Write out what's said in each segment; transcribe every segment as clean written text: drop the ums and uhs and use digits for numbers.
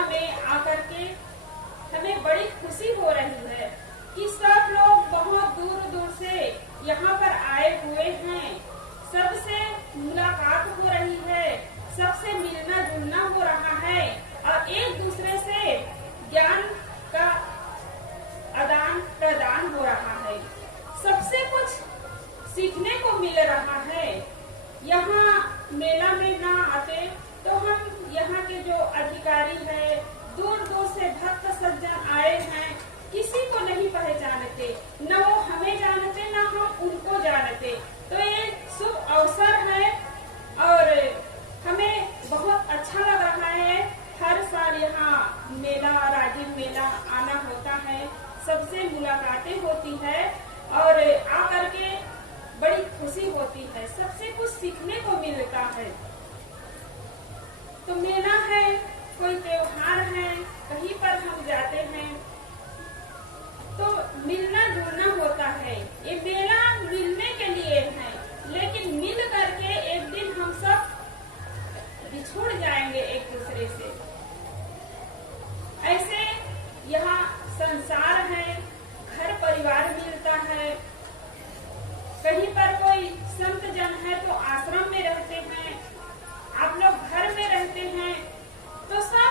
मेला में आकर के हमें बड़ी खुशी हो रही है कि सब लोग बहुत दूर दूर से यहाँ पर आए हुए हैं। सबसे मुलाकात हो रही है, सबसे मिलना जुलना हो रहा है और एक दूसरे से ज्ञान का आदान प्रदान हो रहा है। सबसे कुछ सीखने को मिल रहा है। यहाँ मेला में ना आते तो हम यहाँ के जो अधिकारी है, दूर दूर से भक्त सज्जन आए हैं, किसी को नहीं पहचानते, न वो हमें जानते न हम उनको जानते। तो ये शुभ अवसर है और हमें बहुत अच्छा लग रहा है। हर साल यहाँ मेला, राजीव मेला आना होता है, सबसे मुलाकातें होती है और आकर के बड़ी खुशी होती है, सबसे कुछ सीखने को मिलता है। तो मेला है, कोई त्योहार है, कहीं पर हम जाते हैं तो मिलना जुलना होता है। ये मेला मिलने के लिए है, लेकिन मिल करके एक दिन हम सब बिछुड़ जाएंगे एक दूसरे से। ऐसे यहाँ संसार है, घर परिवार मिलता है, कहीं पर कोई संत जन है तो आश्रम में रहते हैं, आप लोग घर में रहते हैं, तो सब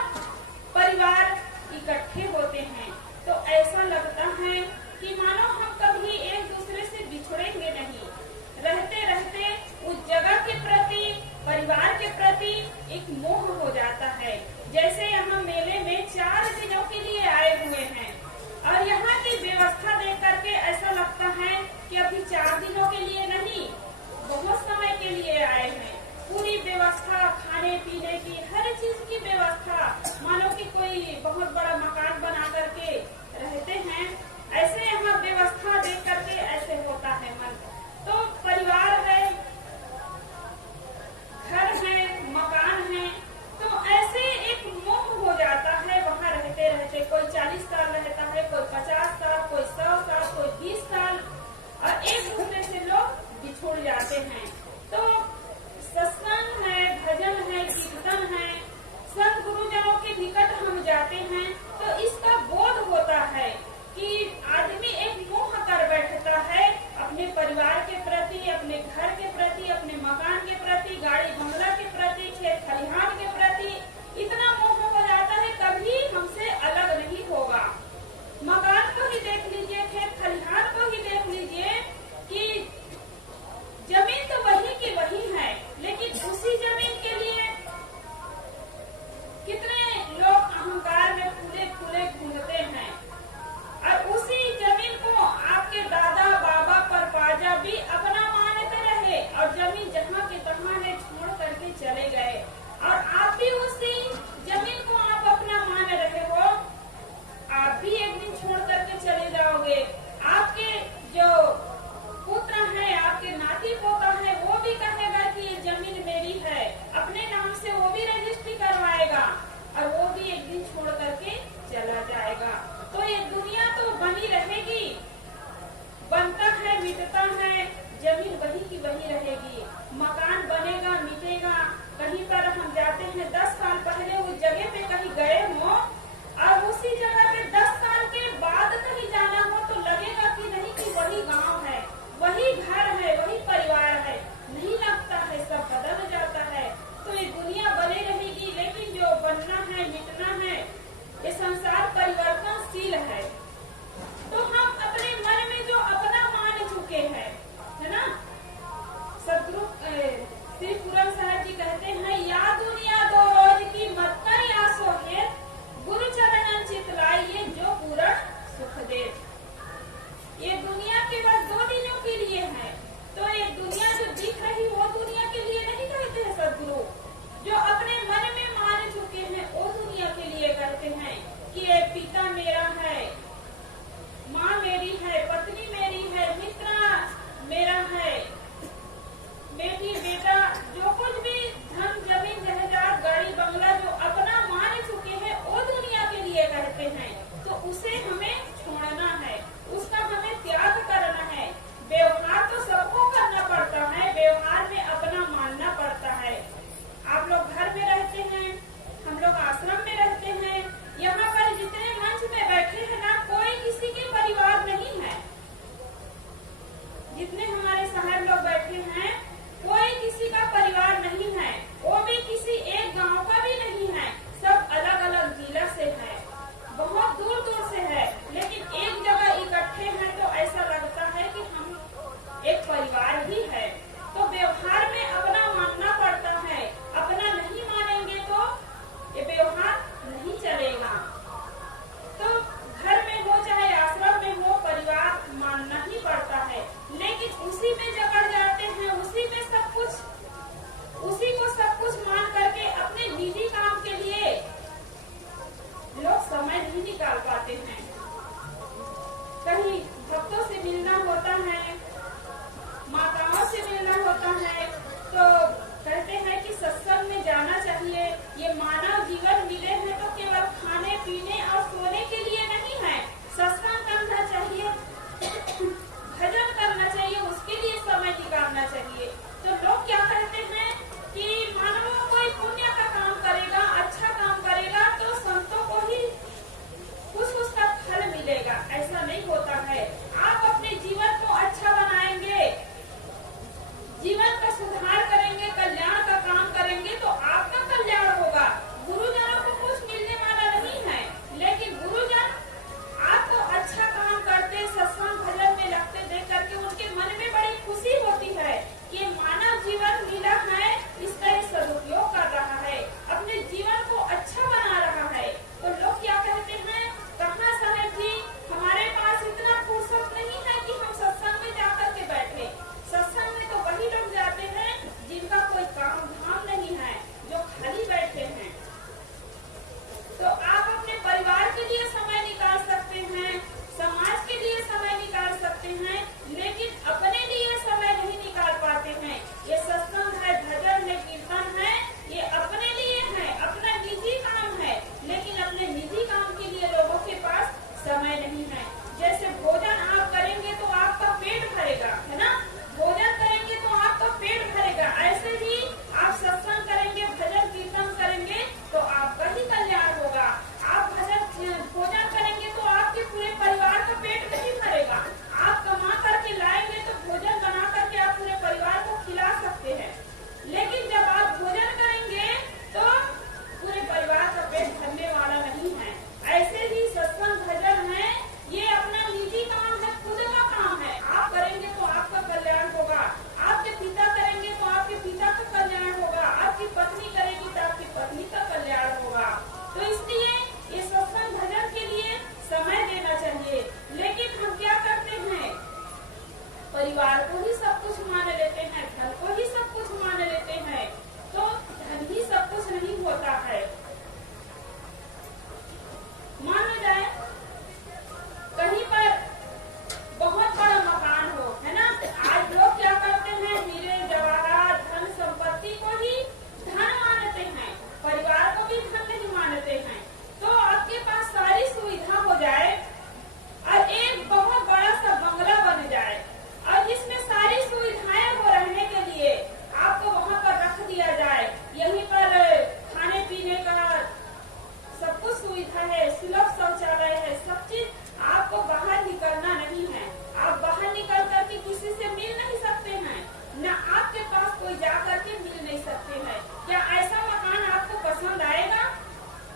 सुविधा है, सुलभ शौचालय है, सब चीज। आपको बाहर निकलना नहीं है। आप बाहर निकल करके किसी से मिल नहीं सकते हैं, न आपके पास कोई जा करके मिल नहीं सकते हैं। क्या ऐसा मकान आपको पसंद आएगा?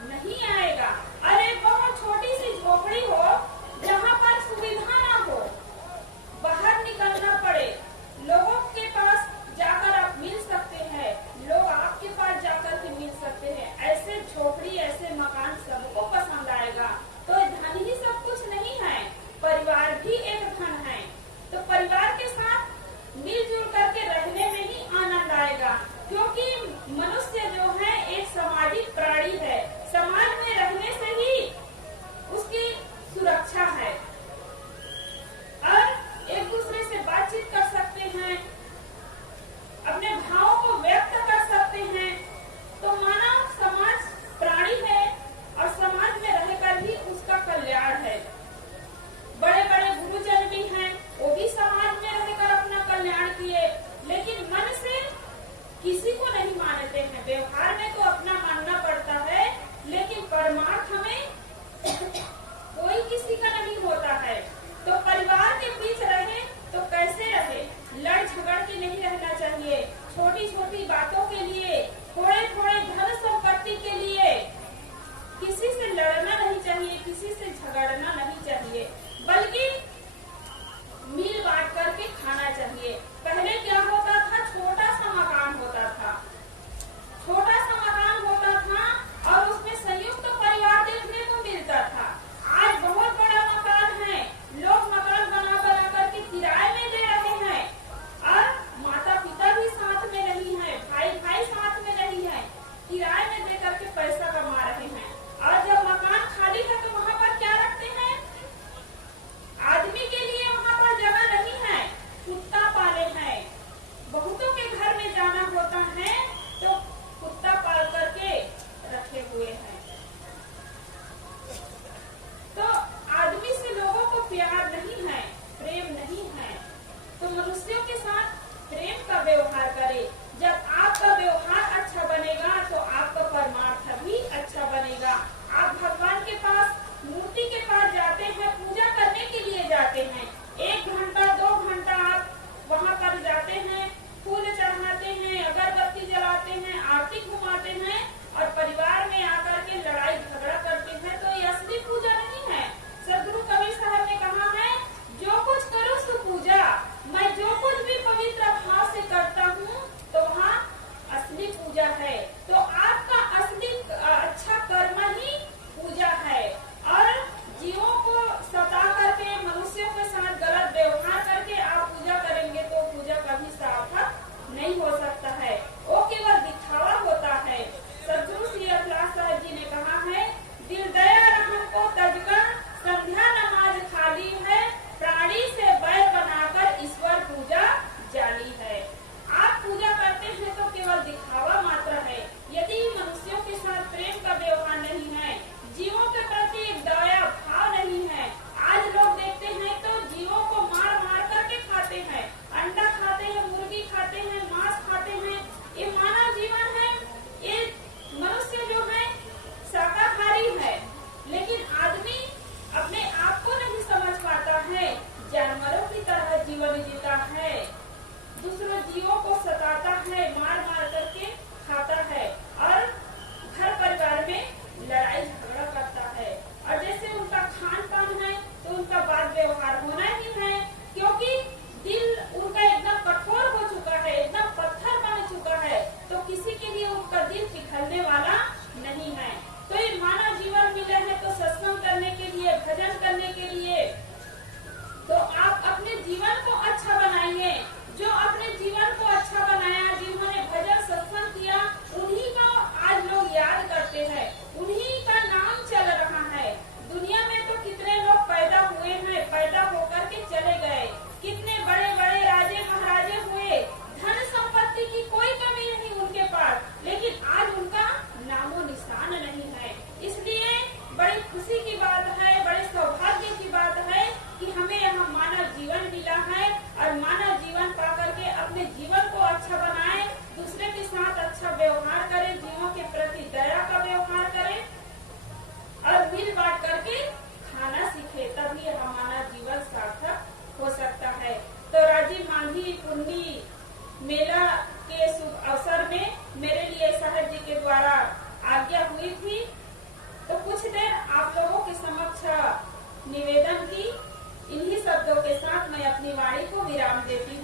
नहीं आएगा। अरे बहुत छोटी सी झोपड़ी हो जहाँ पर सुविधा ना हो, बाहर निकलना पड़े, लोगों के पास जाकर आप मिल सकते हैं, लोग आपके पास जाकर के मिल सकते हैं, ऐसे झोपड़ी ऐसे मकान सबको पसंद आएगा। तो धन ही सब कुछ नहीं है, परिवार भी एक धन है। तो परिवार के साथ मिलजुल करके रहने में ही आनंद आएगा, क्योंकि मनुष्य जो है एक सामाजिक प्राणी है। समाज में रहने से ही उसकी सुरक्षा है और एक दूसरे से बातचीत कर सकते हैं, अपने भावों को व्यक्त कर सकते हैं। तो मानव समाज प्राणी है और समाज में रहकर ही उसका कल्याण है। बड़े बड़े गुरुजन भी हैं, वो भी समाज में रहकर अपना कल्याण किए, लेकिन मन से किसी को नहीं मानते हैं। व्यवहार में तो अपना मानना पड़ता है, लेकिन परमार्थ में कोई किसी का नहीं होता है। तो परिवार के बीच रहे तो कैसे रहे? लड़ झगड़ के नहीं रहना चाहिए। छोटी छोटी बातों के लिए, थोड़े थोड़े धन संपत्ति के लिए किसी से लड़ना नहीं चाहिए, किसी से झगड़ना नहीं चाहिए, बल्कि मिल बांट करके खाना चाहिए। पहले क्या होता था? छोटा सा मकान होता था, छोटा सा मकान होता था और उसमें संयुक्त परिवार देखने को मिलता था। आज बहुत बड़ा मकान है, लोग मकान बना बना करके किराए में दे रहे हैं और माता पिता भी साथ में नहीं है, भाई भाई साथ में नहीं है, किराए में दे करके पैसा कमा रहे हैं। और जब मकान खाली है तो वहाँ पर क्या रखते हैं? आज मेला के शुभ अवसर में मेरे लिए साहब जी के द्वारा आज्ञा हुई थी। तो कुछ देर आप लोगों के समक्ष निवेदन की इन्हीं शब्दों के साथ मैं अपनी वाणी को विराम देती हूँ।